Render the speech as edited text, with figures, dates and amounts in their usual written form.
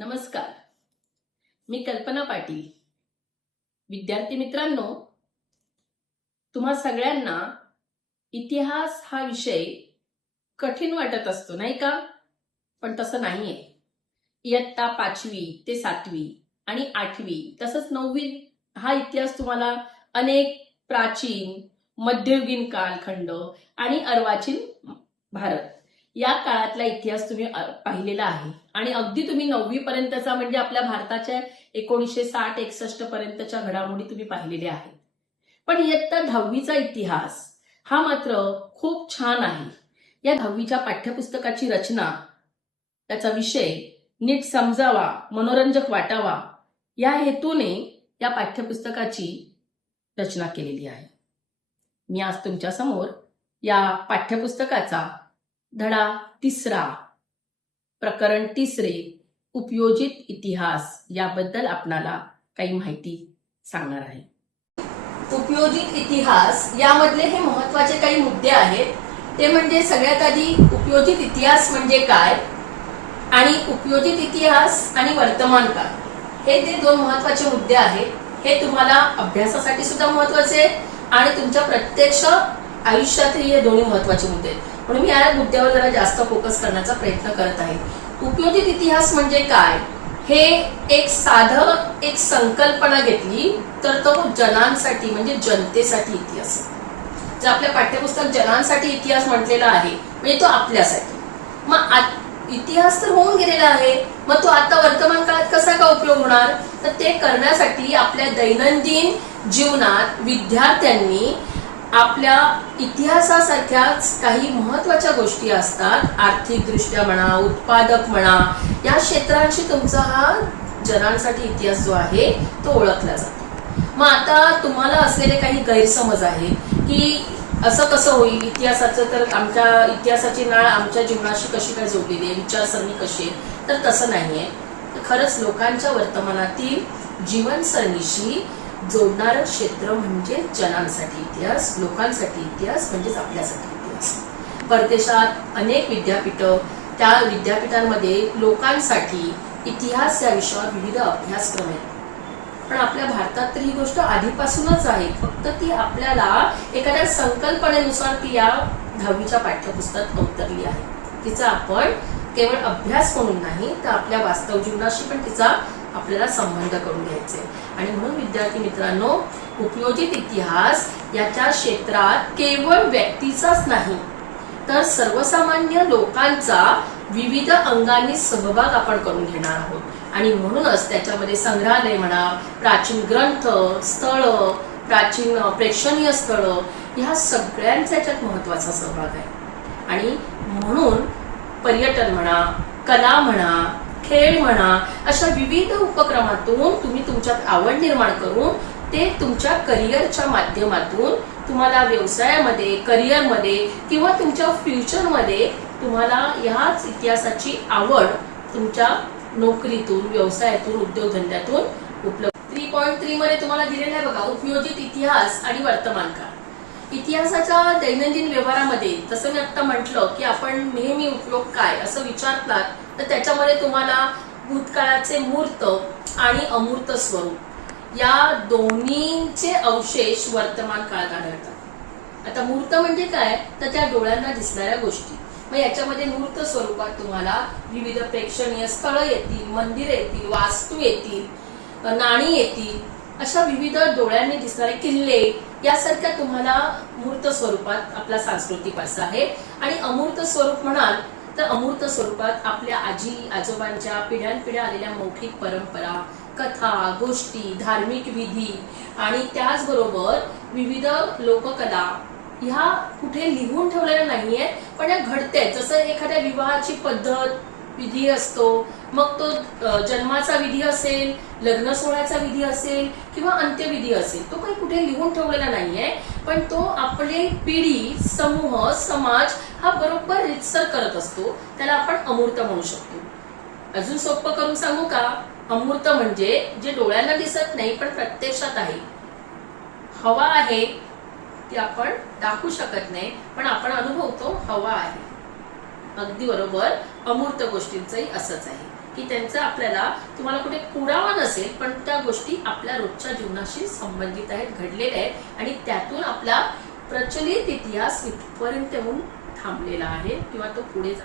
नमस्कार. मी कल्पना पाटील. विद्यार्थी मित्रांनो, तुम्हा सगळ्यांना इतिहास हा विषय कठीण वाटत असतो, नाही का? पण तसं नाहीये. इयत्ता 5वी ते 7वी आणि 8वी तसंच 9वी हा इतिहास तुम्हाला अनेक प्राचीन, मध्ययुगीन कालखंड आणि अर्वाचीन भारत या काळातला इतिहास तुम्ही पाहिलेला आहे. आणि अगदी तुम्ही 9वी पर्यंतचा म्हणजे आपल्या भारताच्या 1960-61 पर्यंतच्या घडामोडी तुम्ही पाहिलेल्या आहेत. पण इयत्ता 10वीचा इतिहास हा मात्र खूप छान आहे. या 10वीच्या पाठ्यपुस्तकाची रचना, त्याचा विषय नीट समजावा, मनोरंजक वाटावा या हेतूने या पाठ्यपुस्तकाची रचना केलेली आहे. मी आज तुमच्या समोर या पाठ्यपुस्तकाचा धडा 3, प्रकरण 3 उपयोजित इतिहास याबद्दल आपणाला काही माहिती सांगणार आहे. उपयोजित इतिहास यामधले हे महत्वाचे काही मुद्दे आहेत. ते म्हणजे सगळ्यात आधी उपयोजित इतिहास म्हणजे काय आणि उपयोजित इतिहास आणि वर्तमान काळ हे ते दोन महत्वाचे मुद्दे आहेत. हे तुम्हाला अभ्यासासाठी सुद्धा महत्वाचे आणि तुमच्या प्रत्यक्ष आयुष्यातही हे दोन्ही महत्वाचे मुद्दे आहेत. म्हणून मी या मुद्द्यावर जरा जास्त फोकस करण्याचा प्रयत्न करत आहे. उपयोजित इतिहास म्हणजे काय हे एक संकल्पना घेतली तर तो जनांसाठी म्हणजे जनतेसाठी इतिहास. जर आपल्या पाठ्यपुस्तक जनांसाठी इतिहास म्हटलेला आहे म्हणजे तो आपल्यासाठी. मग इतिहास तर होऊन गेलेला आहे, मग तो आता वर्तमान काळात कसा का उपयोग होणार? तर ते करण्यासाठी आपल्या दैनंदिन जीवनात विद्यार्थ्यांनी आपल्या इतिहासासारख्याच काही महत्वाच्या गोष्टी असतात, आर्थिक दृष्ट्या म्हणा, उत्पादक म्हणा, या क्षेत्रांशी तुमचा हा जनांसाठी इतिहास जो आहे तो ओळखला जातो. मग आता तुम्हाला असलेले काही गैरसमज आहे की असं कसं होईल इतिहासाचं, तर आमच्या इतिहासाची नाळ आमच्या जीवनाशी कशी काय जोडलेली आहे, विचारसरणी कशी आहे? तर तसं नाहीये. खरंच लोकांच्या वर्तमानातील जीवनसरणीशी जोडणारं क्षेत्र म्हणजे जनांसाठी इतिहास, लोकांसाठी इतिहास म्हणजेच आपल्यासाठी इतिहास. परदेशात अनेक विद्यापीठं, त्या विद्यापीठांमध्ये लोकांसाठी इतिहास या विषयावर विविध अभ्यासक्रम आहेत. पण आपल्या भारतात तर ही गोष्ट आधीपासूनच आहे, फक्त ती आपल्याला एखाद्या संकल्पनेनुसार ती या 10वीच्या पाठ्यपुस्तकात अवतरली आहे. तिचा आपण केवळ अभ्यास म्हणून नाही तर आपल्या वास्तव जीवनाशी पण तिचा आपल्याला संबंध करून घ्यायचे. आणि म्हणून विद्यार्थी मित्रांनो, उपयोजित इतिहास याच्या क्षेत्रात केवळ व्यक्तीचाच नाही तर सर्वसामान्य लोकांचा विविध अंगांनी सहभाग आपण करून घेणार आहोत. आणि म्हणूनच त्याच्यामध्ये संग्रहालय म्हणा, प्राचीन ग्रंथ, स्थळ, प्राचीन प्रेक्षणीय स्थळ, ह्या सगळ्यांचा याच्यात महत्वाचा सहभाग आहे. आणि म्हणून पर्यटन म्हणा, कला म्हणा, खेळ म्हणा, अशा विविध उपक्रमातून तुम्ही तुमच्यात आवड निर्माण करून ते तुमच्या करिअरच्या माध्यमातून तुम्हाला व्यवसायामध्ये, करिअरमध्ये किंवा तुमच्या फ्युचरमध्ये तुम्हाला ह्याच इतिहासाची आवड तुमच्या नोकरीतून, व्यवसायातून, उद्योगधंद्यातून उपलब्ध. 3.3 मध्ये तुम्हाला दिलेला आहे बघा, उपयोजित इतिहास आणि वर्तमान काळ. इतिहासाच्या दैनंदिन व्यवहारामध्ये जसं मी आता म्हटलं की आपण नेहमी उपयोग काय असं विचारलात तर त्याच्यामध्ये तुम्हाला भूतकाळाचे मूर्त आणि अमूर्त स्वरूप या दोन्हीचे अवशेष वर्तमान काळात आढळतात. आता मूर्त म्हणजे काय तर त्या डोळ्यांना दिसणाऱ्या गोष्टी. मग याच्यामध्ये मूर्त स्वरूपात तुम्हाला विविध प्रेक्षणीय स्थळं येतील, मंदिरं येतील, वास्तू येतील, नाणी येतील, अशा विविध डोळ्यांनी दिसणारे किल्ले यासारख्या तुम्हाला मूर्त स्वरूपात आपला सांस्कृतिक वारसा आहे. आणि अमूर्त स्वरूप म्हणाल तर अमूर्त स्वरूपात आपल्या आजी आजोबांच्या पिढ्यानपिढ्या आलेल्या मौखिक परंपरा, कथा, गोष्टी, धार्मिक विधी आणि त्याचबरोबर विविध लोककला ह्या कुठे लिहून ठेवलेल्या नाहीये पण या घडते. जसं एखाद्या विवाहाची पद्धत, विधी असतो, मग तो जन्माचा विधी असेल, लग्न सोहळ्याचा विधी असेल किंवा अंत्यविधी असेल, तो काही कुठे लिहून ठेवलेला नाहीये पण तो आपली पिढी, समूह, समाज हा बरोबर रितसर करत असतो. त्याला आपण अमूर्त म्हणू शकतो. अजून सोपं करून सांगू का? अमूर्त म्हणजे जे डोळ्यांना दिसत नाही पण प्रत्यक्षात आहे. हवा आहे ती आपण दाखवू शकत नाही पण आपण अनुभवतो हवा आहे. अगदी बरोबर. अमूर्त गोष्टींचंही असंच आहे की त्यांचा आपल्याला तुम्हाला कुठे पुरावा नसेल पण त्या गोष्टी आपल्या रोजच्या जीवनाशी संबंधित आहेत, घडलेल्या आहेत आणि त्यातून आपला प्रचलित इतिहास इथपर्यंत येऊन थांबलेला आहे किंवा तो पुढे